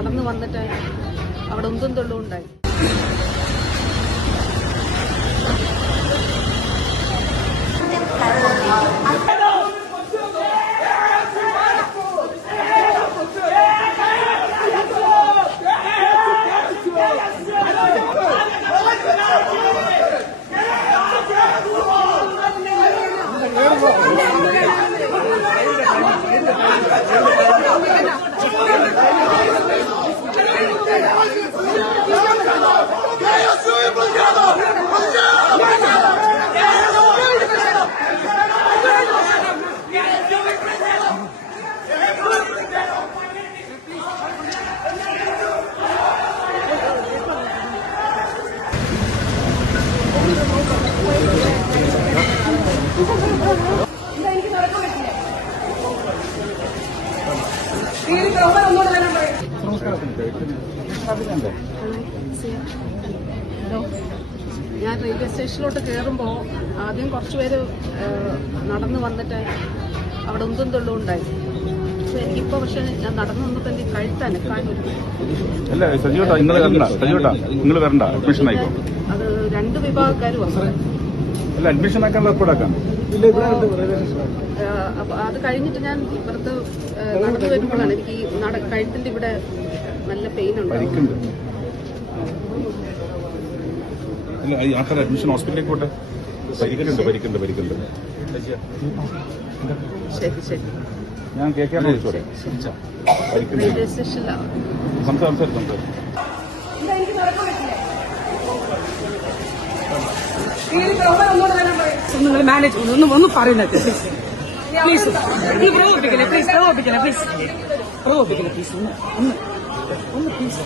നടന്നു വന്നിട്ട് അവിടെ ഒന്നും തൊള്ളുണ്ടായി. ഞാൻ റെയിൽവേ സ്റ്റേഷനിലോട്ട് കയറുമ്പോൾ ആദ്യം കുറച്ചുപേര് നടന്നു വന്നിട്ട് അവിടെ ഒന്നും തൊള്ളുണ്ടായി. പക്ഷെ എനിക്കിപ്പോ ഞാൻ നടന്നു വന്നപ്പോൾ എനിക്ക് കഴുത്തനക്കാനൊരു അത് രണ്ട് വിഭാഗക്കാരും അഡ്മിഷൻ അത് കഴിഞ്ഞിട്ട് ഞാൻ ഇപ്പുറത്ത് നടന്നു വരുമ്പോഴാണ് എനിക്ക് കഴുത്തിന്റെ ഇവിടെ നല്ല പെയിൻ ഉണ്ട്. അഡ്മിഷൻ ഹോസ്പിറ്റലിലേക്ക് പോട്ടെ. പരിക്കുണ്ട്. ശരി ശരി. ഞാൻ കേൾക്കാൻ വിളിച്ചോടെ റെയിൽവേ സ്റ്റേഷനിലാണ് സംസാരിക്കും. നിങ്ങൾ മാനേജ് ഒന്ന് പറയുന്നത് പ്ലീസ് പ്രകോപിക്കല്ലേ പ്ലീസ് ഒന്ന് പ്ലീസ്